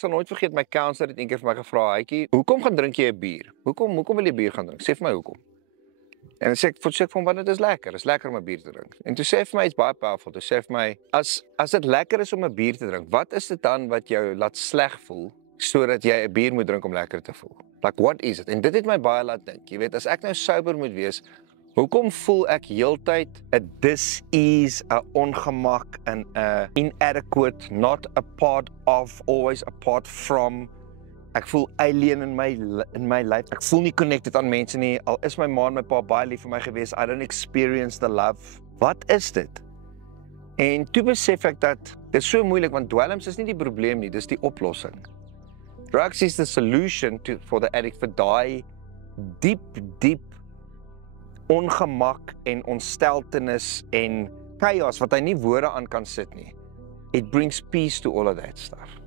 Ek sal nooit vergeet my counselor het eendag vir my gevra, "Hytjie, hoekom gaan drink jy 'n bier? Hoekom wil jy bier gaan drink? Sê vir my hoekom." En dan sê ek vir hom, "Want dit is lekker. Dit is lekker om 'n bier te drink." En toe sê hy vir my iets baie powerful. Toe sê hy vir my, "As dit lekker is om 'n bier te drink, wat is dit dan wat jou laat sleg voel sodat jy 'n bier moet drink om lekker te voel? Like what is it?" En dit het my baie laat dink. Jy weet, as ek nou sober moet wees, hoekom voel ek heeltyd 'n dis-ease, 'n ongemak, 'n inadequate, not a part of, always apart from. Ek voel alien in my life. Ek voel nie connected aan mense nie. Al is my ma en my pa baie lief vir my gewees, I don't experience the love. Wat is dit? En toe besef ek dat dit is so moeilik want dwelms is nie die probleem nie, dis die oplossing. Drugs is the solution for the addict vir daai diep ongemak en ontsteltenis en chaos wat hy nie woorde aan kan sit nie. It brings peace to all of that stuff.